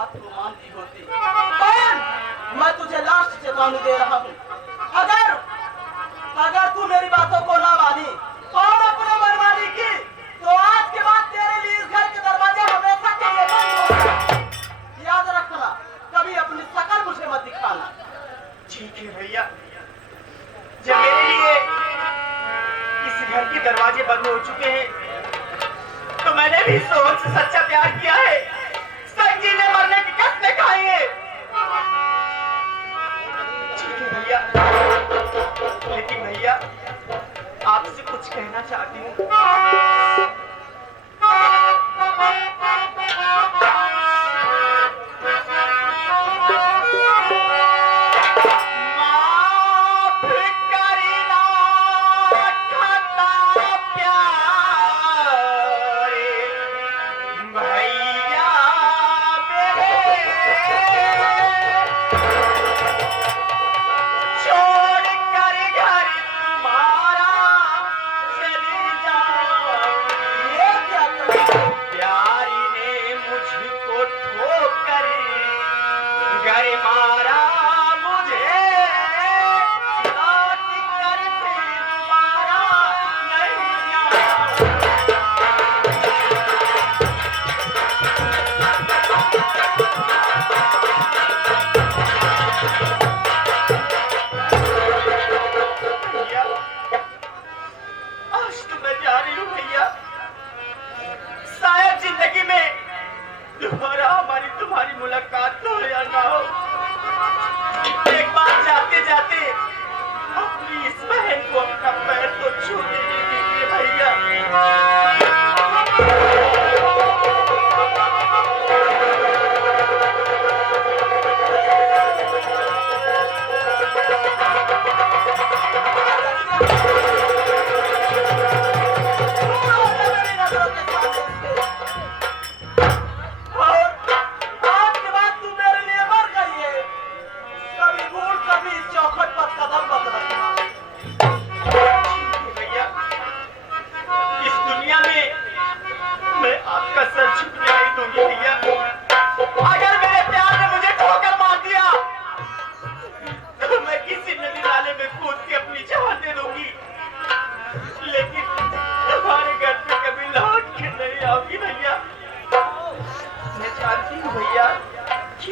बात को मान ली होती। बहन, मैं तुझे लास्ट चेतावनी दे रहा हूँ। अगर अगर तू मेरी बातों को ना मानी और अपने मनमानी की, तो आज के बाद तेरे लिए इस घर के दरवाजे हमेशा के लिए बंद होंगे। याद रखना, कभी अपनी शकल मुझे मत दिखाना। ठीक है भैया, जब मेरे लिए इस घर के दरवाजे बंद हो चुके हैं, तो मैंने भी सोच से सच्चा प्यार किया है, संग जीने मरने की कसमें खाई है। ठीक है भैया, लेकिन भैया आपसे कुछ कहना चाहती हूँ। तुम्हारी मुलाकात हो या ना हो, एक बार जाते जाते अपनी इस बहन को अपना पैर तो छूने दीजिए भैया।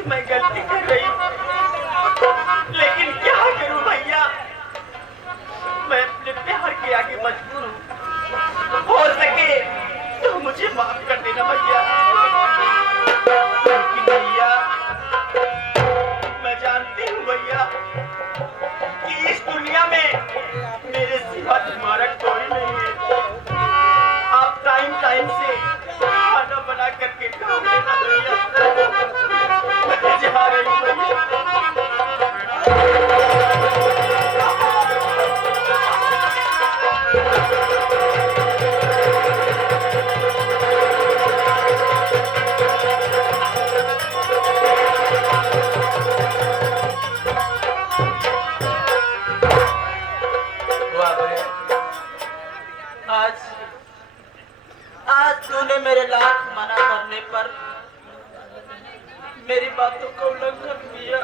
मैं गलती कर रही हूँ, लेकिन क्या करूं भैया, मैं अपने प्यार के आगे मजबूर हूँ। हो सके तो मुझे माफ कर देना भैया। लेकिन भैया मैं जानती हूँ भैया कि इस दुनिया में मेरे सिवा तुम्हारा कोई नहीं है। आप टाइम टाइम से खाना बना करके खा लेना भैया। जा रही हूँ भैया। आज तूने मेरे लाख मना करने पर मेरी बातों का उल्लंघन किया।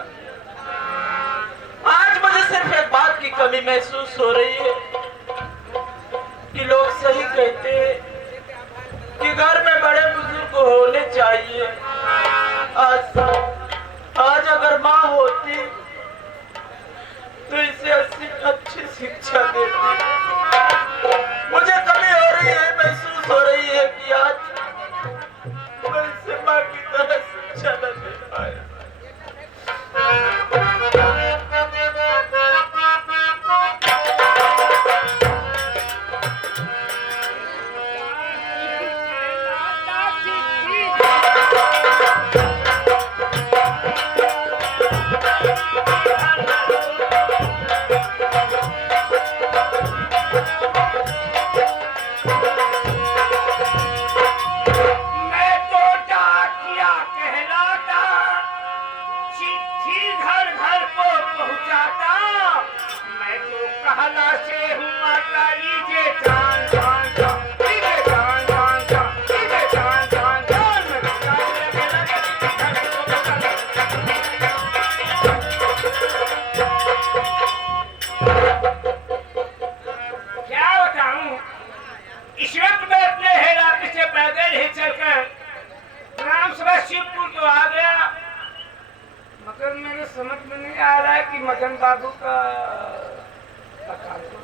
आज मुझे सिर्फ एक बात की कमी महसूस हो रही है कि लोग सही कहते हैं कि घर में बड़े बुजुर्ग होने चाहिए। आज अगर माँ होती तो इसे अच्छी शिक्षा देती। मुझे कमी हो रही है, महसूस हो रही है कि आज मैं इसे माँ की तरह शिक्षा न दे पाया। मैं तो डाकिया दूसरा शिवपुर तो आ गया, मगर मेरे समझ में नहीं आ रहा है कि मदन बाबू का पता तो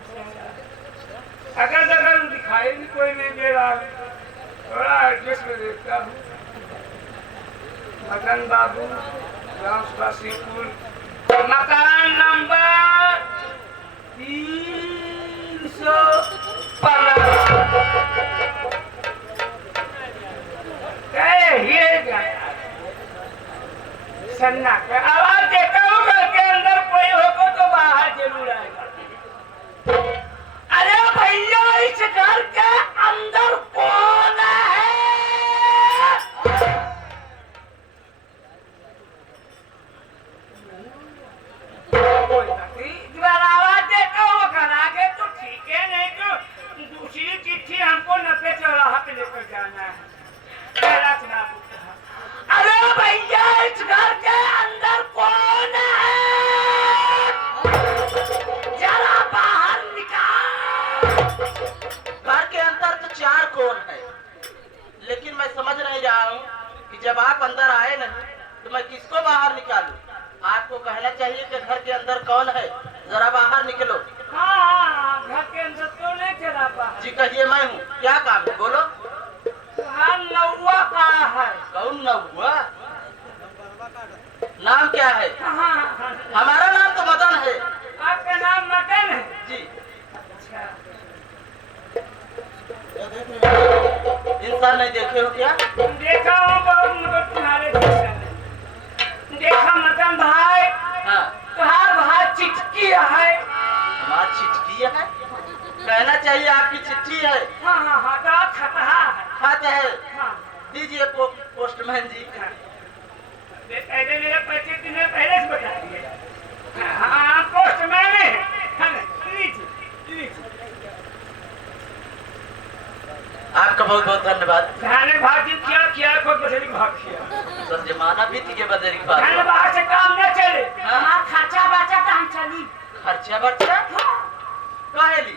अगर अगर दिखाई भी कोई नहीं दे रहा, थोड़ा एड्रेस में देखता हूँ। मदन बाबू, ग्राम सभा शिवपुर, मकान नंबर 315। ये सन्नाटा आवाज देता हूँ, घर के अंदर कोई होगा तो बाहर जरूर आएगा। अरे भैया, इस घर के अंदर कौन है? कोई नहीं, दोबारा आवाज देता हूँ, घर आ गए तो ठीक है, नहीं तो दूसरी चिट्ठी हमको 90 चौराहा पे लेकर जाना है। पहला चुनाव। अरे भैया, इस घर के अंदर कौन है? जरा बाहर निकाल। घर के अंदर तो 4 कौन है, लेकिन मैं समझ नहीं रहा हूँ कि जब आप अंदर आए नहीं तो मैं किसको बाहर निकालूं? आपको कहना चाहिए कि घर के अंदर कौन है, जरा बाहर निकलो। हाँ, घर के अंदर तो नहीं चला बाहर। जी कहिए, मैं हूँ, क्या काम है, बोलो। हाँ, नौवा कहाँ है? कौन नौवा? नाम क्या है? हाँ, हमारा नाम तो मदन है। आपका नाम मदन है? जी। अच्छा, इंसान नहीं देखे हो क्या? देखा हूँ बहुत, मगर तुम्हारे जैसा नहीं। देखा मदन भाई, हाँ, तुम्हारा भाई चिटकी है। हमारी चिट्ठी है, कहना चाहिए आपकी चिट्ठी है। हाँ हाँ हाँ, तो खतहा है। खाते है, हाँ, दीजिए पोस्टमैन जी। पहले मेरे पैसे तुम्हें पहले से बता दिए। हाँ, पोस्टमैन है। हाँ, लीजिए, लीजिए। आपका बहुत बहुत धन्यवाद। खाने भाजी किया कोई बदली भाग किया। सर जमाना बीत गया बदरी की बात। धन्यवाद से काम न चले। हाँ। हमारा खर्चा बचा तो हम चली। खर्चा बर्चा हाँ। काहे ली?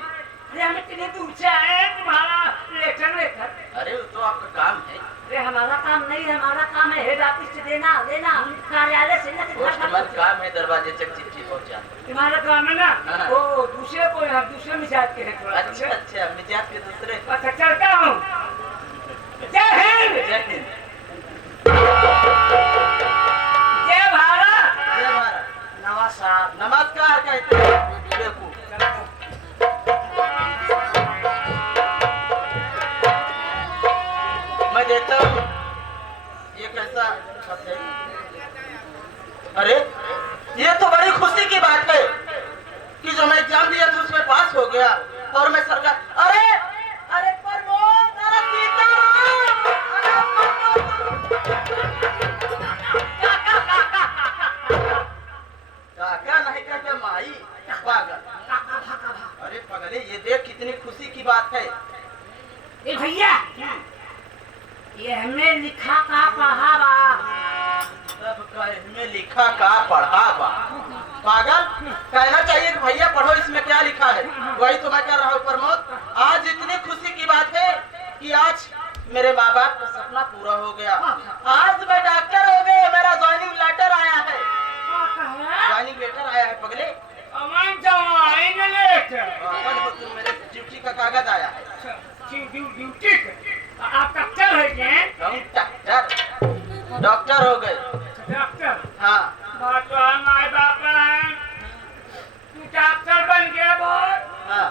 अरे हम इतने दूर से आए, तुम्हारा लेटर लेकर। अरे वो तो आपका काम है। अरे हमारा काम नहीं, हमारा काम है हेड ऑफिस से देना लेना, हम कार्यालय से लेकर पोस्टमैन काम है दरवाजे तक चिट्ठी पहुंचाना। तुम्हारा काम है ना? हाँ। वो दूसरे को यहाँ दूसरे मिजाज के हैं थोड़ा। अच्छा अच्छा, मिजाज के दूसरे। अच्छा, चलता हूँ। जय हिंद। जय हिंद। जय भारत। जय भारत। नमस्कार। नमस्कार कहते हैं बेवकूफ। मैं देखता हूँ ये कैसा खत है। अरे ये तो बड़ी खुशी की बात है कि जो मैं एग्जाम दिया था उसमें पास हो गया और मैं सरकार। अरे अरे प्रमोद, अरे सीताराम, अरे काका नहीं कहते माई पागल। अरे पगले, ये देख कितनी खुशी की बात है। ए भैया, ये हमें लिखा का पढ़ा बा। सब में लिखा का पढ़ा बा। पागल, कहना चाहिए कि भैया पढ़ो इसमें क्या लिखा है। वही तो मैं कर रहा हूँ प्रमोद। आज इतनी खुशी की बात है कि आज मेरे माँ बाप का सपना पूरा हो गया। आज मैं डॉक्टर हो गया, मेरा ज्वाइनिंग लेटर आया है। ज्वाइनिंग लेटर आया है पगले। अमन जवाइन लेटर। मेरे ड्यूटी का कागज आया है। ड्यूटी आप डॉक्टर है क्या? हम डॉक्टर डॉक्टर हो गए। डॉक्टर? हाँ, भगवान माए बाप हैं, तू डॉक्टर बन गया बोल। हाँ।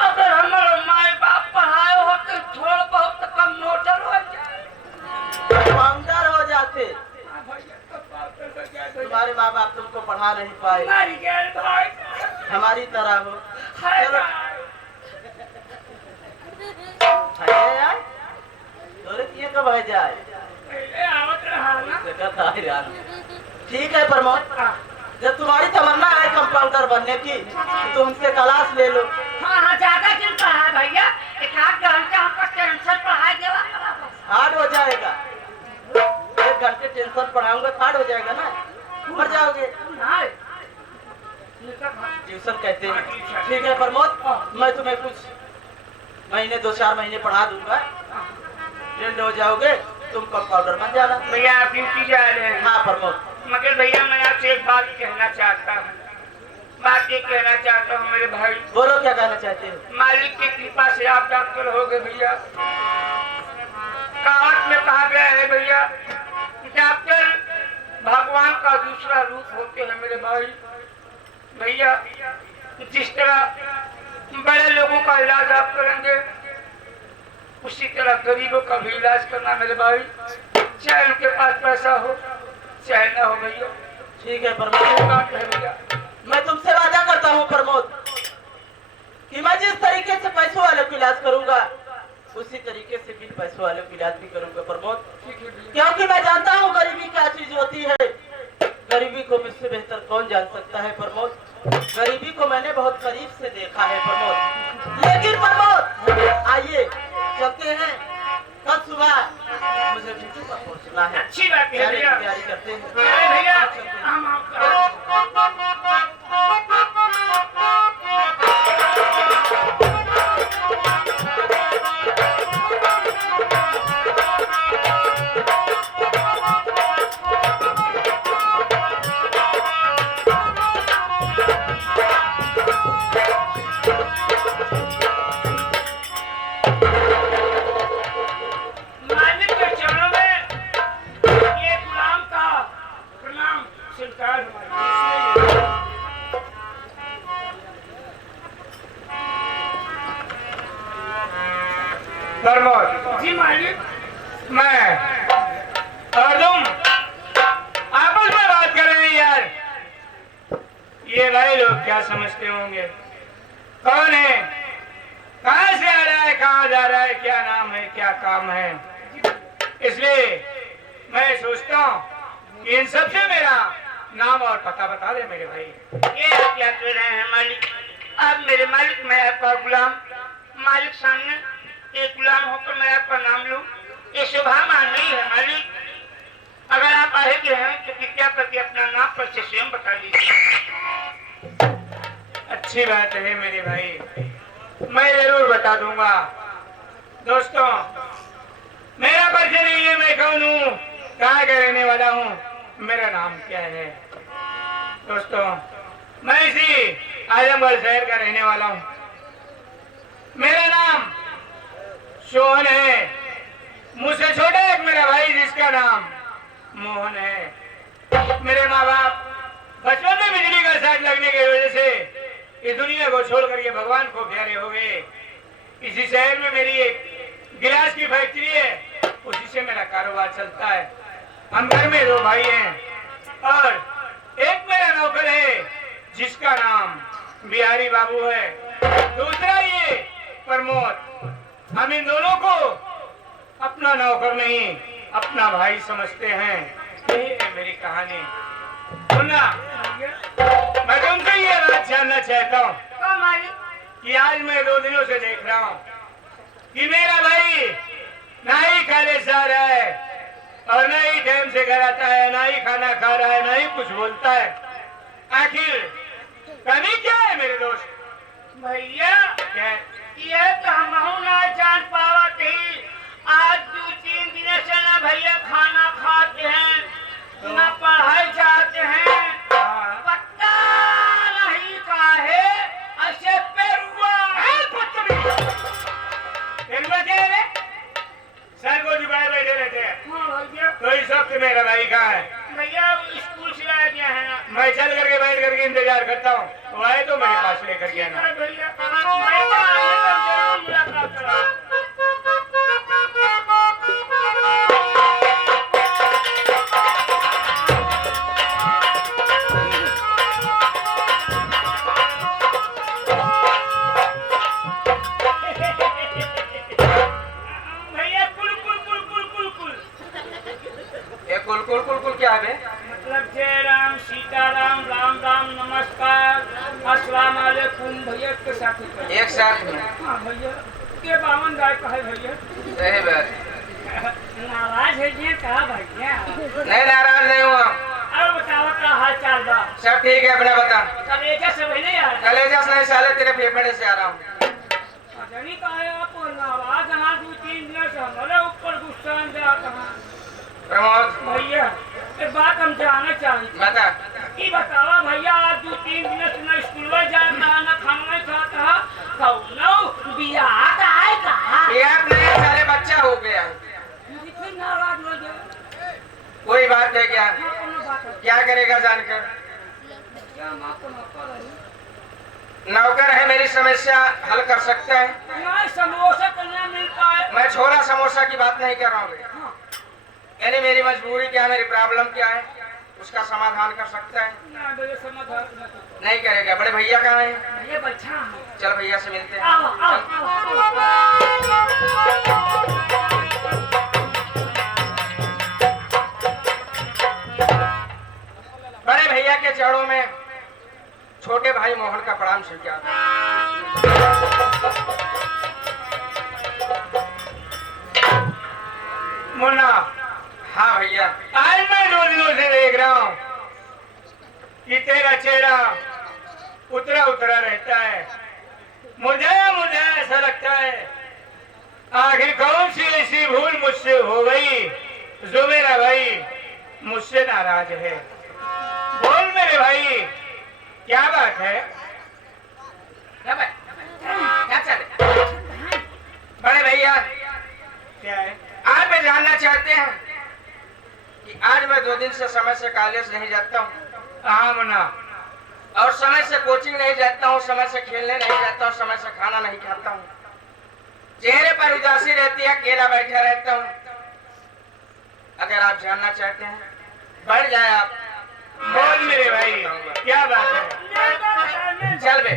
अगर हमारे माए बाप पढ़ाए हो तो थोड़ा बहुत तो कम मोटर हो जाए, फाउंडर हो जाते। तुम्हारे माँ बाप तुमको पढ़ा नहीं पाए, हमारी गैर भाई हमारी तरह हो। है चलो, है यार, तोरे किए कब है जाए? पहले आवत रहा ना। देखा था यार। ठीक है प्रमोद, जब तुम्हारी तमन्ना है कंपाउंडर बनने की तो तुमसे क्लास ले लो। हाँ हाँ, ज्यादा क्यों पढ़ा भैया? एक आध घंटा हमको टेंशन पढ़ाई देवा। हार्ड हो जाएगा। 1 घंटे टेंशन पढ़ाऊंगा, हार्ड हो जाएगा ना, मर जाओगे। ट्यूशन कहते हैं। ठीक है प्रमोद, मैं तुम्हें कुछ महीने 2-4 महीने पढ़ा दूंगा, ट्रेंड हो जाओगे, तुम कंपाउंडर बन जाना। भैया आप ड्यूटी जा रहे हैं। हाँ प्रमोद। मगर भैया मैं आपसे एक बात कहना चाहता हूँ। बात ये कहना चाहता हूँ मेरे भाई। बोलो क्या कहना चाहते हो। मालिक की कृपा से आप डॉक्टर हो गए भैया। कहावत में कहा गया है भैया, डॉक्टर भगवान का दूसरा रूप होते हैं मेरे भाई। भैया जिस तरह बड़े लोगों का इलाज आप करेंगे, उसी तरह गरीबों का भी इलाज करना मेरे भाई, चाहे उनके पास पैसा हो चाहे ना हो भैया। ठीक है प्रमोद। बात है भैया। मैं तुमसे वादा करता हूँ प्रमोद कि मैं जिस तरीके से पैसों वाले को इलाज करूंगा, उसी तरीके से बिन पैसों वाले को इलाज भी करूंगा प्रमोद। क्योंकि मैं जानता हूँ गरीबी क्या चीज होती है। गरीबी को मुझसे बेहतर कौन जान सकता है प्रमोद। गरीबी को मैंने बहुत करीब से देखा है प्रमोद। लेकिन प्रमोद आइए चलते हैं, कल सुबह मुझे ड्यूटी पर पहुंचना है। अच्छी बात है भैया। तैयारी करते हैं। अरे भैया हम आपका मालिक के चरणों में ये गुलाम का प्रणाम स्वीकार हमारी। प्रमोद जी मालिक। मैं और तुम आपस में बात कर रहे हैं यार। ये भाई लोग क्या समझते होंगे, कौन है, कहाँ से आ रहा है, कहाँ जा रहा है, क्या नाम है, क्या काम है। इसलिए मैं सोचता हूँ कि इन सबसे मेरा नाम और पता बता दे मेरे भाई। ये आप क्या कह रहे हैं मालिक। आप मेरे मालिक, मैं आपका गुलाम। मालिक सामने एक गुलाम होकर मैं आपका नाम लूं, ये शोभा मान नहीं है मालिक। अगर आप आएंगे हैं तो कृपया करके अपना नाम पर से स्वयं बता दीजिए। अच्छी बात है मेरे भाई, मैं जरूर बता दूंगा। दोस्तों मेरा परिचय नहीं है, मैं कौन हूँ, कहाँ का रहने वाला हूँ, मेरा नाम क्या है। दोस्तों मैं इसी आजमगढ़ शहर का रहने वाला हूँ। मेरा नाम सोहन है। मुझसे छोटा एक मेरा भाई जिसका नाम मोहन है। मेरे माँ बाप बचपन में बिजली का शॉक लगने की वजह से इस दुनिया को छोड़कर ये भगवान को प्यारे हो गए। इसी शहर में मेरी एक गिलास की फैक्ट्री है, उसी से मेरा कारोबार चलता है। हम घर में 2 भाई हैं और एक मेरा नौकर है जिसका नाम बिहारी बाबू है, दूसरा ये प्रमोद। हम इन दोनों को अपना नौकर नहीं अपना भाई समझते हैं। यही है मेरी कहानी। सुनना, मैं तुमसे ये बात जानना चाहता हूँ तो मालिक कि आज मैं 2 दिनों से देख रहा हूँ कि मेरा भाई ना ही खाने जा रहा है और ना ही टाइम से घर आता है, ना ही खाना खा रहा है, ना ही कुछ बोलता है। आखिर कमी क्या है मेरे दोस्त। भैया क्या है? ये तो हम ना जान पावत ही। आज 2-3 दिन से ना भैया खाना खाते हैं ना पढ़ाई जाते हैं। पता नहीं काहे ऐसे पेरुआ है। सर को झुकाए बैठे रहते हैं। हाँ भैया। तो इस वक्त मेरा भाई कहाँ है? भैया स्कूल से आ गया है ना। मैं चल करके बैठ करके इंतजार करता हूँ, वो आए तो मेरे पास लेकर गया ना। भैया मैं तो आने तक जरूर मुलाकात करा। भैया कुल कुल कुल कुल कुल कुल ये कुल कुल कुल कुल क्या है? मतलब जय राम सीताराम राम राम नमस्कार अस्सलाम वालेकुम भैया के साथ ही करें। एक साथ में। हाँ भैया ये 52 गाय का है भैया। सही बात। नाराज है जी कहा भैया। नहीं नाराज नहीं हुआ। अब बताओ क्या हाल चाल बा। सब ठीक है, अपना बता। कलेजा से वही नहीं आ रहा। कलेजा से नहीं साले, तेरे फेफड़े से आ रहा हूँ। नहीं कहा आप नाराज यहाँ 2-3 दिन से हमारे ऊपर गुस्सा जा कहा। प्रमोद भैया एक बात हम जानना चाहिए। बता। ई बतावा भैया आज 2-3 दिन से ना स्कूल में जाता ना खाना खाता कौनो बियाह का है कहा यार नहीं सारे बच्चा हो गया है। फिर नाराज हो गया। कोई बात है क्या? हाँ, कोनो बात है क्या करेगा जानकर? क्या माँ को नौकर है नौकर है, मेरी समस्या हल कर सकता है। नहीं समोसा तो नहीं मिलता है। मैं छोला समोसा की बात नहीं कर रहा हूँ। हाँ, यानी मेरी मजबूरी क्या है, मेरी प्रॉब्लम क्या है, उसका समाधान कर सकता है। ना भैया समाधान नहीं करता। नहीं करेगा। बड़े भैया कहाँ हैं? भैया बच्चा है। चल भैया से मिलते हैं। आओ आओ चल। बड़े भैया के चरणों में छोटे भाई मोहन का प्रणाम स्वीकार। मुन्ना। हाँ भैया। आज मैं 2 दिनों से देख रहा हूँ कि तेरा चेहरा उतरा उतरा रहता है। मुझे ऐसा लगता है आखिर कौन सी ऐसी भूल मुझसे हो गई जो मेरा भाई मुझसे नाराज है। बोल मेरे भाई क्या बात है? क्या चले? बड़े भैया क्या है? आज मैं जानना चाहते हैं कि आज मैं 2 दिन से समय से कॉलेज नहीं जाता हूँ। हाँ मुन्ना। और समय से कोचिंग नहीं जाता हूँ, समय से खेलने नहीं जाता हूँ, समय से खाना नहीं खाता हूँ। चेहरे पर उदासी रहती है, अकेला बैठा रहता हूँ। अगर आप जानना चाहते हैं बढ़ जाए आप। बोल मेरे भाई क्या बात है? चल बे।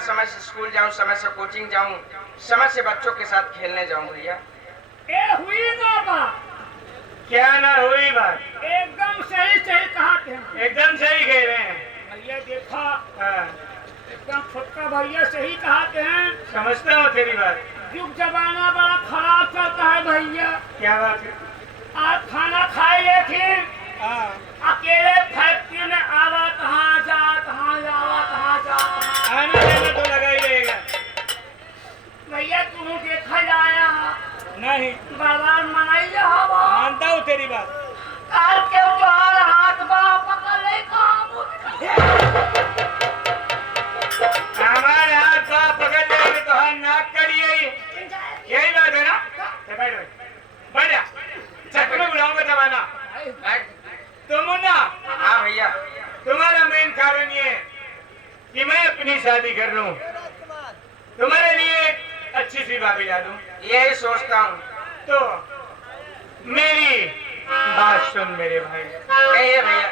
समय से स्कूल जाऊं, समय से कोचिंग जाऊं, समय से बच्चों के साथ खेलने जाऊं भैया। ए हुई ना बात? क्या ना हुई बात? एकदम सही सही कहा थे। एकदम सही कह रहे हैं भैया देखा, हाँ। एकदम छोटका भैया सही कहा हैं। समझता हूँ तेरी बात। युग जमाना बड़ा खराब चलता है भैया। क्या बात है? आज खाना खाए लेकिन हाँ अकेले फैक्ट्री में आवा कहाँ जा कहाँ जावा कहाँ जा आना जाना तो लगा ही रहेगा। भैया तू देखा जाया नहीं बाजार मनाई हवा मानता हूँ तेरी बात। काल के बाहर हाथ बाह पकड़ ले कहाँ हमारे हाथ साफ पकड़ लेंगे तो हम नाक कड़ी यही बात है ना। तो बैठ बैठ जा चक्कर में बुलाऊंगा जमाना। तो मुन्ना हाँ भैया तुम्हारा मेन कारण ये कि मैं अपनी शादी कर लूं, तुम्हारे लिए एक अच्छी सी भाभी ला दूं। यही सोचता हूँ। तो मेरी बात सुन मेरे भाई। कहिए भैया।